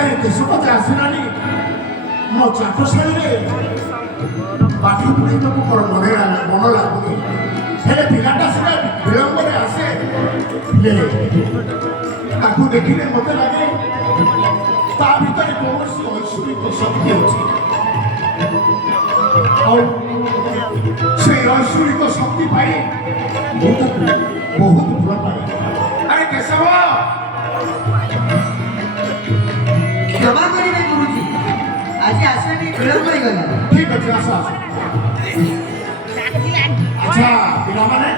ଏଯାଏ ଦେଶପତି ଆସିଲାନି ମୋ ଚାଟଶାଳୀରେ ପାଠ ପଢ଼ିବାକୁ ମୋର ମନ ଲାଗୁନି। ହେଲେ ପିଲାଟା ସିନା ବିଳମ୍ବରେ ଆସେ, ହେଲେ ତାକୁ ଦେଖିଲେ ମୋତେ ଲାଗେ ତା ଭିତରେ କୌଣସି ଐଶ୍ୱରିକ ଶକ୍ତି ଅଛି। ଆଉ ସେଇ ଐଶ୍ୱରିକ ଶକ୍ତି ପାଇଁ ମୁଁ ତାକୁ ବହୁତ ଭଲ ପାଏ। ଆରେ କେଶବ, क्षमा करेंगे गुरुजी, आज आशा नहीं विलंब होगा। ठीक अच्छे आस अच्छा पिला माने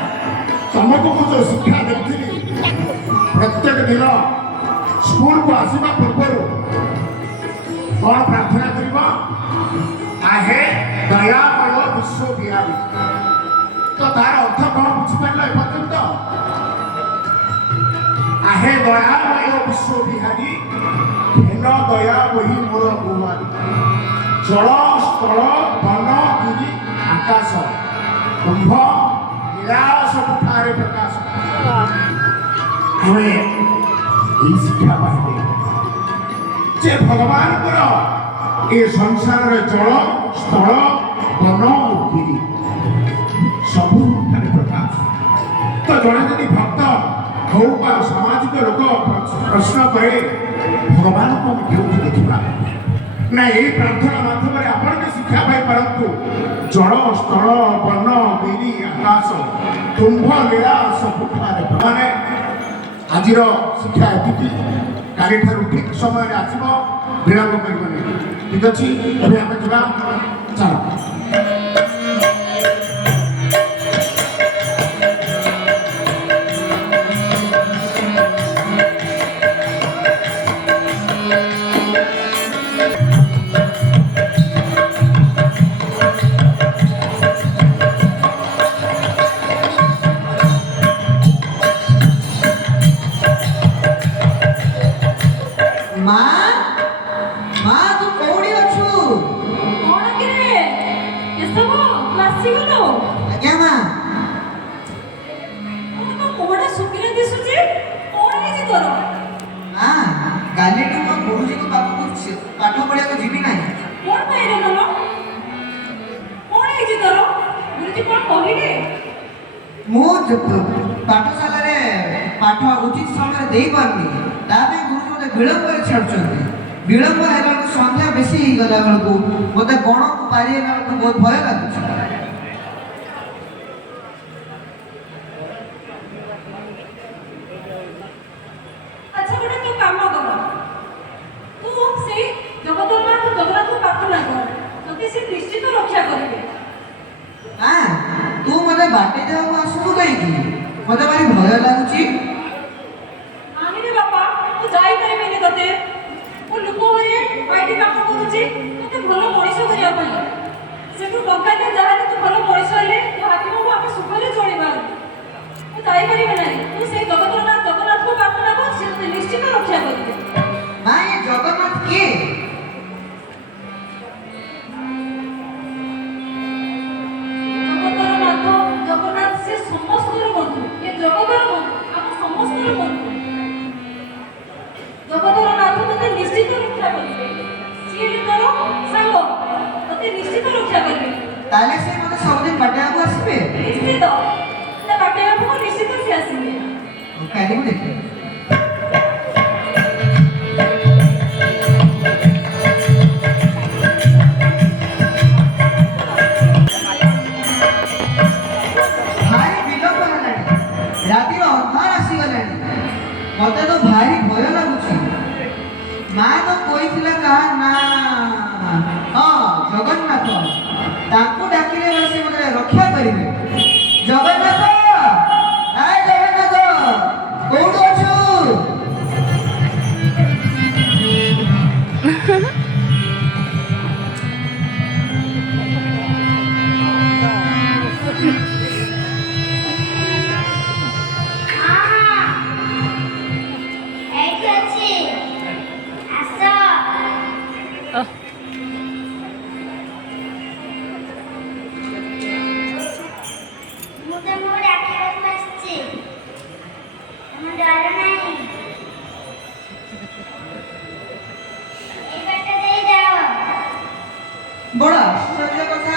तुमको मु जो शिक्षा देती प्रत्येक दिन स्कूल को आसवा पूर्व कौन प्रार्थना कर आहे दयामय विश्वविहारी। तो तार अर्थ कौन बुझिपार एपर्यंत? आहे दयामय विश्वविहारी हेन दया बही मोर कुमारी। जल स्थल वन गिरी आकाश कुंभ नीलास कुठारे प्रकाश। हमें ये शिक्षा पाइले जे भगवान ये संसार जल स्थल वन गिरी सबू प्रकाश। तो जड़े यदि भक्त हो सामाजिक लोक प्रश्न करे भगवान को क्यों देखा ना, ये प्रार्थना माध्यम आपण भी शिक्षा पाई पारंतु जल स्थल वन गिरी आकाश कुंभ लीलास कुठारे माने आज शिक्षा एति काली ठारू ठीक समय आसब विलंब करबनी। ठीक अच्छे अभी आम जा चल पाठशाला पाठ उचित समय दे पारनी गुरुजी मत विलंब छाड़ विलंब है संध्या बेसी गला बेलू मत गण को पारी बहुत भय लगुच। अच्छा गोटे तू काम कर, तू से जगन्नाथ को प्रार्थना कर, तोते से निश्चित रक्षा करेंगे। हाँ तू मत बाटे जा आसू कहीं मत भारी भय लगुच। आनी रे बापा तू जाई पाइबेनी तते मु लोक होए पाइटी काम करूची तते भलो मनीष करिया पई सेठू टंका के जाहाले तू भलो मनीष हेले तो हाकिम को हम सुखरे चढ़ीबा तू जाई परिबे नाही। तू से जगन्नाथ को प्रार्थना कर, से निश्चित रक्षा करिबे। ना ये जगन्नाथ के जगन्नाथ से समस्त बंधु, ये जगतर बंधु हम समस्त बंधु। जगन्नाथ तते निश्चित रक्षा करिबे, सी तोर सांग तते निश्चित रक्षा करिबे। ताले से मते सब दिन बाटे आबो आसीबे निश्चित ते बाटे आबो निश्चित से आसीबे। काली को देख राति अंधार आसीगला मत तो भारी भय लगुच। माँ तो कोई कहा ना हाँ जगन्नाथ ताकू डाकिले से मत रक्षा करेंगे। जगन्नाथ आए जगन्नाथ कौन अच्छु ବଡ଼ ଆଶ୍ଚର୍ଯ୍ୟ କଥା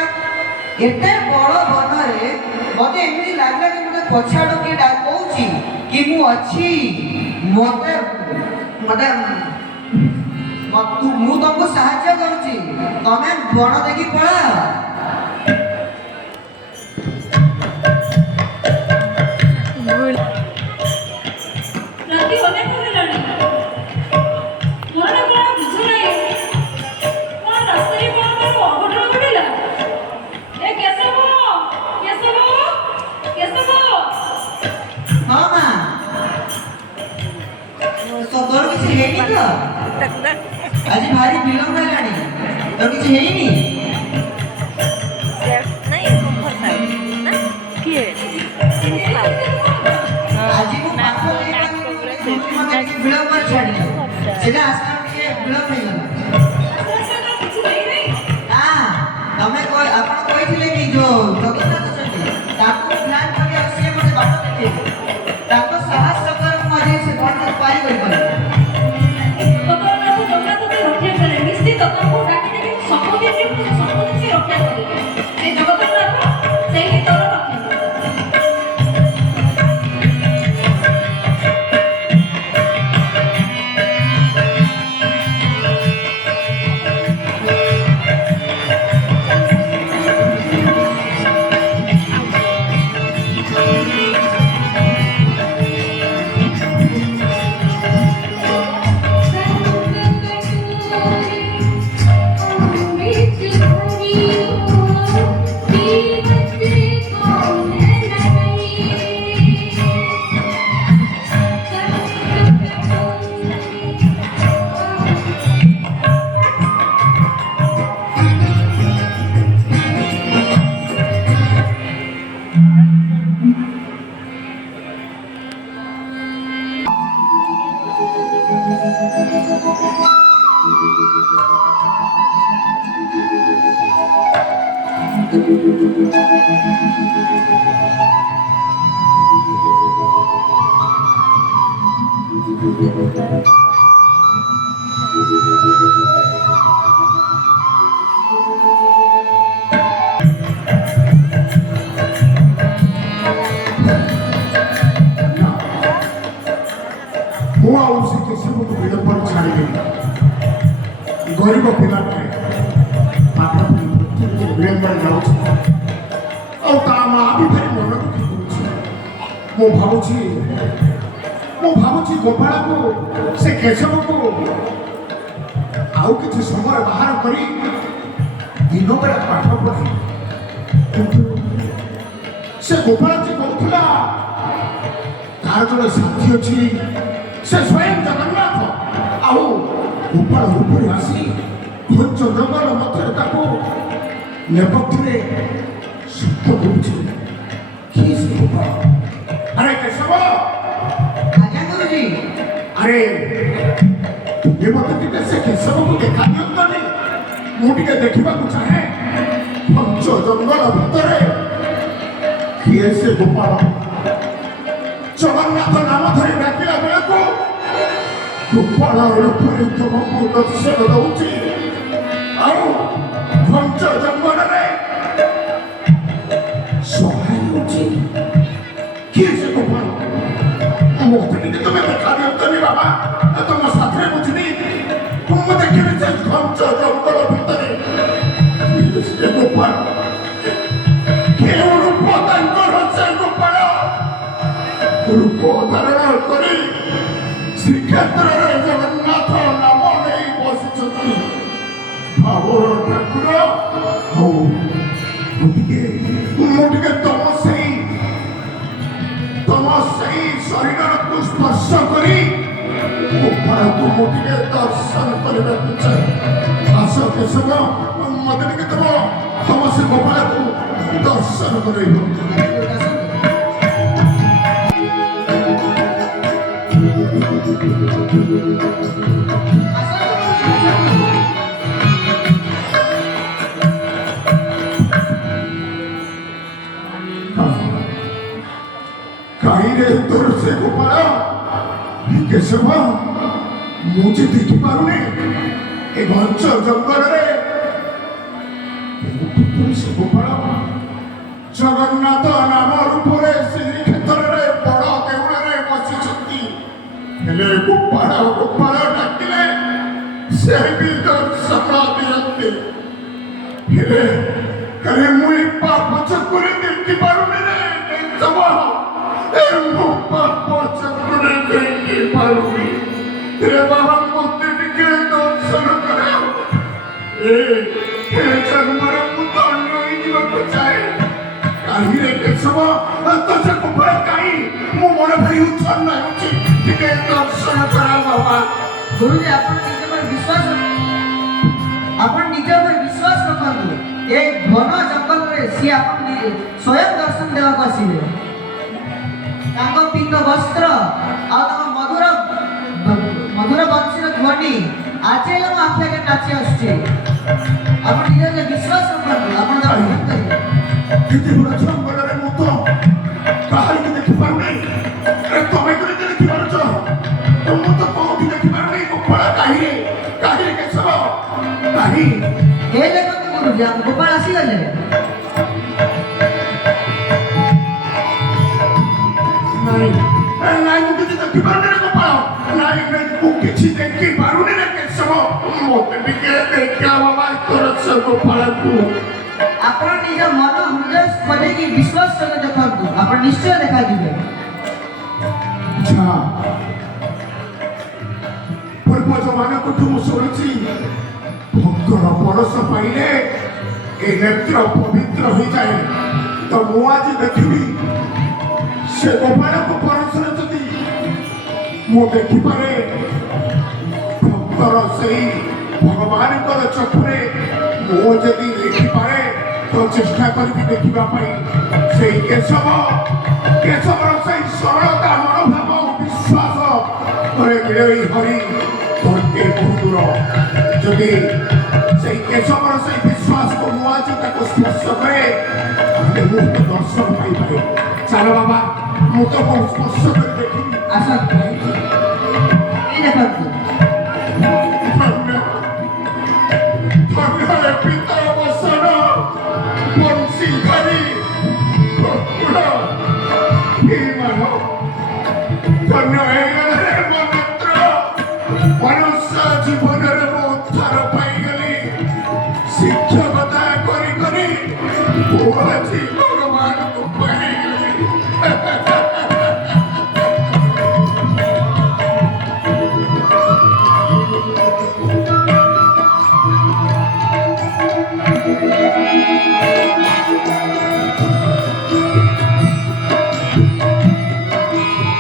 ଏତେ ବଡ଼ ବନରେ ମୋତେ ଏମିତି ଲାଗିଲା କି ମୋତେ ପଛଆଡ଼ୁ କିଏ କହୁଛି କି ମୁଁ ଅଛି ମୋତେ ମୋତେ ମୁଁ ତମକୁ ସାହାଯ୍ୟ କରୁଛି ତମେ ବଣ ଦେଖି ପଳାଅ। ରାତି ଅନେକ ହେଲାଣି ମୋର କଣ ବୁଝୁନାହିଁ କଣ ରାସ୍ତାରେ କଣ ମୋର ଅଘଟଣ ଘଟିଲା ଏ କେଶବ କେଶବ କେଶବ ହଁ ମା ତୋର କିଛି ହେଇନି ତ ଆଜି ଭାରି ବିଳମ୍ବ ହେଲାଣି ତ କିଛି ହେଇନି ଆଜି ମୁଁ ପାଠ ଦେଇପାରିଲି ବିଳମ୍ବରେ ଛାଡ଼ିଲି ସେଟା ଆସିଲା ଟିକେ ବିଳମ୍ବ ହେଇଗଲା। କିଛି ହେଇନାହିଁ ତମେ ଆପଣ କହିଥିଲେ କି ଯୋଉ ଜଗନ୍ନାଥ ଅଛନ୍ତି ତାଙ୍କୁ ପ୍ଲାନ୍ କରି ସିଏ ମୋତେ ବାଟ ଦେଖେଇବେ ତାଙ୍କ ସାହସ ସହକାରେ ମୁଁ ଆଜି ସେ ଘରକୁ ପାରି କରିପାରିବି। ଜଗନ୍ନାଥ ତତେ ରକ୍ଷା କରେ ନିଶ୍ଚିତ ତାଙ୍କୁ ଡାକିଦେବି ଶପଥ ସେ ରକ୍ଷା କରିବେ ସେ ଜଗନ୍ନାଥ ସେହି ତୋର ରକ୍ଷା କରିବେ। ମୁଁ ଆଉ ସେ କେଶବକୁ ବିଳମ୍ବରେ ଛାଡ଼ିଦେଲି ଗରିବ ପିଲାଟାଏ ପାଠ ପଢ଼ି ପ୍ରତ୍ୟେକ ବିଳମ୍ବରେ ଯାଉଛି ଆଉ ତା ମା ବି ଭାରି ମନ ଦୁଃଖ କରୁଛି। ମୁଁ ଭାବୁଛି ଗୋପାଳକୁ ସେ କେଶବକୁ ଆଉ କିଛି ସମୟ ବାହାର କରି ଦିନ ବେଳା ପାଠ ପଢ଼ି କିନ୍ତୁ ସେ ଗୋପାଳ ଯେ କହୁଥିଲା ତାର ଜଣେ ସାଥୀ ଅଛି ସେ ସ୍ୱୟଂ ଜଗନ୍ନାଥ ଆଉ ଗୋପାଳ ରୂପରେ ଆସି ଘଞ୍ଚ ଜଙ୍ଗଲ ମଧ୍ୟରେ ତାକୁ ନେପଥ୍ୟରେ ସତ୍ୟ କରୁଛି କିଏ ସେ ଗୋପାଳ? ଆରେ କେଶବ ଆଜ୍ଞା ଗୁରୁଜୀ ଆରେ ତୁମେ ମତେ ଟିକେ ସେ କେଶବକୁ ଦେଖା ଦିଅନ୍ତନି ମୁଁ ଟିକେ ଦେଖିବାକୁ ଚାହେଁ ଘଞ୍ଚ ଜଙ୍ଗଲ ଭିତରେ କିଏ ସେ ଗୋପାଳ? ଜଗନ୍ନାଥ ନାମ ଧରି ଡାକିଲା ବେଳକୁ ଗୋପାଳ ରୂପରେ ତୁମକୁ ଦର୍ଶନ ଦଉଛି ଆଉ ଘଞ୍ଚ ଜଙ୍ଗଲରେ ସହାୟ ହେଉଛି କିଏ ସେ ଗୋପାଳ? ମୋତେ ଟିକେ ତୁମେ ଦେଖା ଦିଅନ୍ତନି ବାବା ତମ ସାଥିରେ ବୁଝିନି ମୁଁ ଦେଖିବି ସେ ଘଞ୍ଚ ଜଙ୍ଗଲ ଭିତରେ କିଏ ସେ ଗୋପାଳ? କେଉଁ ରୂପ ତାଙ୍କର ସେ ଗୋପାଳ? ରୂପ ଧାରଣ କରି ଶ୍ରୀକ୍ଷେତ୍ରରେ ଜଗନ୍ନାଥ ନାମ ନେଇ ବସିଛନ୍ତି ଭାବର ଠାକୁର। ହଉ ମୁଁ ଟିକେ ତମ ସେଇ ଶରୀରକୁ ସ୍ପର୍ଶ କରି ଗୋପାଳକୁ ମୁଁ ଟିକେ ଦର୍ଶନ କରିବାକୁ ଚାହେଁ। ଆସ କେଶବ ମତେ ଟିକେ ତମ ସେ ଗୋପାଳକୁ ଦର୍ଶନ କରେଇବ। କାହିଁରେ ତୋର ସେ ଗୋପାଳ କେଶବ ମୁଁ ଯେ ଦେଖିପାରୁନି ଏ ଘଞ୍ଚ ଜଙ୍ଗଲରେ ଗୋପାଳ ଜଗନ୍ନାଥ ନାମ ରୂପରେ ଶ୍ରୀକ୍ଷେତ୍ରରେ ବଡ଼ ଦେଉଳରେ ବସିଛନ୍ତି। ହେଲେ ଗୋପାଳ ଗୋପାଳ ଡାକିଲେ ସେ ବି ଦର୍ଶନ ଦିଅନ୍ତି। ହେଲେ ଆରେ ମୁଁ ଏ ପାପ ଚକ୍ରରେ ଦେଖିପାରୁନି ରେ କେଶବ, ମୁଁ ପାପ ଚକ୍ରରେ ଦେଖିପାରୁନି ରେ ବାବା, ମୋତେ ଟିକେ ଦର୍ଶନ କରାଅ। ଏ ଜନ୍ମରେ ମୁଁ ଦଣ୍ଡ ହେଇଯିବାକୁ ଚାହେଁ। କାହିଁରେ କେଶବ ତ ସେ ଗୋପାଳ କାହିଁ ମୁଁ ମନ ଭାରି ଉଚ୍ଛନ୍ନ ହେଉଛି, ଟିକେ ଦର୍ଶନ କରା ବାବା। ଗୁରୁଜୀ ଆପଣ ନିଜ ଉପରେ ବିଶ୍ୱାସ ରଖନ୍ତୁ। ଏ ଘନ ଜଙ୍ଗଲରେ ସିଏ ଆପଣ ସ୍ୱୟଂ ଦର୍ଶନ ଦେବାକୁ ଆସିବେ। ତାଙ୍କ ପିଙ୍କ ବସ୍ତ୍ର ଆଉ ତାଙ୍କ ମଧୁର ବଂଶୀର ଧ୍ୱନି ଆଜି ହେଲେ ମୋ ଆଖି ଆଗରେ ନାଚି ଆସୁଛି। ଆପଣ ନିଜେ ବିଶ୍ୱାସ ରଖନ୍ତୁ, ଆପଣ ତାକୁ ଗ୍ରହଣ କରିବେ। ଏତେ ବଡ଼ ଜଙ୍ଗଲରେ ମୁଁ ତ କାହାରିକୁ ଦେଖିପାରୁନି। ତମେ କେମିତି ଦେଖିପାରୁଛ? ମୁଁ ତ କୋଉଠି ଦେଖିପାରୁନି। ଗୋପାଳ କାହିଁରେ କାହିଁରେ କେଶବ କାହିଁ? ଏ ଦେଖନ୍ତୁ ଗୁରୁଜୀ, ଗୋପାଳ ଆସିଗଲେ। ନାଇଁ ନାଇଁ, ମୁଁ କିଛି ଦେଖିପାରୁନି ରେ ଗୋପାଳ। ନାଇଁ ନାଇଁ, ମୁଁ କିଛି ଦେଖିପାରୁନି ରେ କେଶବ। ମୋତେ ଟିକେ ଦେଖିବା ବାବା ତୋର ସେ ଗୋପାଳକୁ। ଆପଣ ନିଜ ମନ ହୃଦୟ ଖୋଲିକି ବିଶ୍ୱାସ ସହିତ ଦେଖନ୍ତୁ, ଆପଣ ନିଶ୍ଚୟ ଦେଖାଯିବେ। ଆଚ୍ଛା, ପୂର୍ବଜମାନଙ୍କଠୁ ମୁଁ ଶୁଣିଛି ଭକ୍ତର ପରଶ ପାଇଲେ ଏ ନେତ୍ର ପବିତ୍ର ହୋଇଯାଏ। ତ ମୁଁ ଆଜି ଦେଖିବି ସେ ଗୋପାଳକୁ ପରଶରେ ଯଦି ମୁଁ ଦେଖିପାରେ, ଭକ୍ତର ସେଇ ଭଗବାନଙ୍କର ଚକ୍ଷୁରେ ମୁଁ ଯଦି ଦେଖିପାରେ ତ ଚେଷ୍ଟା କରିବି ଦେଖିବା ପାଇଁ ସେଇ କେଶବର ସେଇ ସରଳତା ମନୋଭାବ ବିଶ୍ୱାସ ପରେ ମିଳେଇ ହରି ଧରତେ ବହୁଦୂର। ଯଦି ସେଇ କେଶବର ସେଇ ବିଶ୍ୱାସକୁ ମୁଁ ଆଜି ତାକୁ ସ୍ପର୍ଶ କରେ, ତାହେଲେ ମୁଁ ତ ଦର୍ଶନ ପାଇପାରେ। ଚାଲ ବାବା, ମୁଁ ତ ବହୁତ ସ୍ପର୍ଶ କରି ଦେଖିବି। ଆସନ୍ତୁ, এই ଦେଖନ୍ତୁ। ଧନ୍ୟ ପିତା ବସନ ବଂଶୀଧାରୀ ଗୋକୁଳ ବିମାନ, ଧନ୍ୟ ହେଇଗଲେ ମୋ ନେତ୍ର। ମନୁଷ୍ୟ ଜୀବନରେ ମୁଁ ଉଦ୍ଧାର ପାଇଗଲି। ଶିକ୍ଷକତା କରି କରି ମୁଁ ଆଜି ଭଗବାନଙ୍କୁ ପାଇଗଲି।